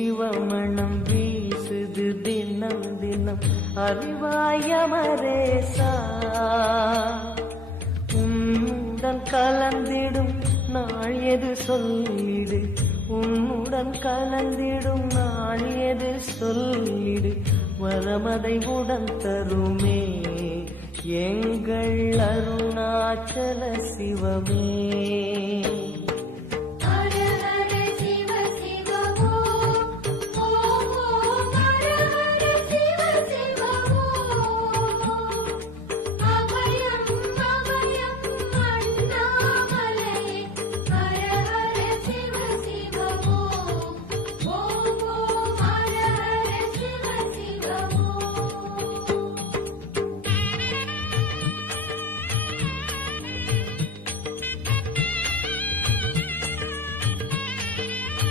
சிவமணம் வீசுது தினம் தினம் அறிவாயமரேசா உன்னுடன் கலந்திடும் நாள் எது சொல்லிடு உன்னுடன் கலந்திடும் நாள் எது சொல்லிடு வரமதை உடன் தருமே எங்கள் அருணாச்சல சிவமே.